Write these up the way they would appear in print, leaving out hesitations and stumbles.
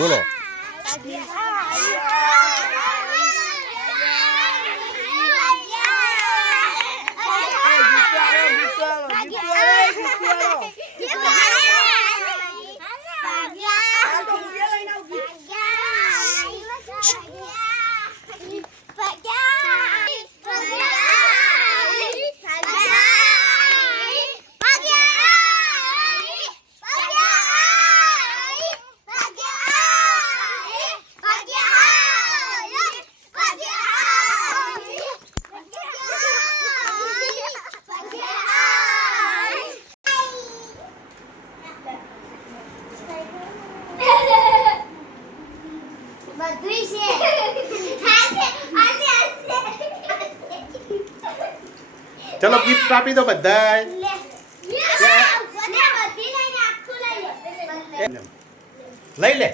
બોલો. ચલો ગિફ્ટ આપી દો બધાય. લઈ લે.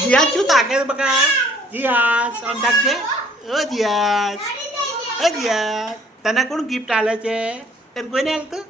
જીયાસ શું તાકે બકા? જીયાસ આમ તાકજે. ઓ જીયાસ, તને કોણ ગિફ્ટ આલે છે? તને કોઈને આલતું?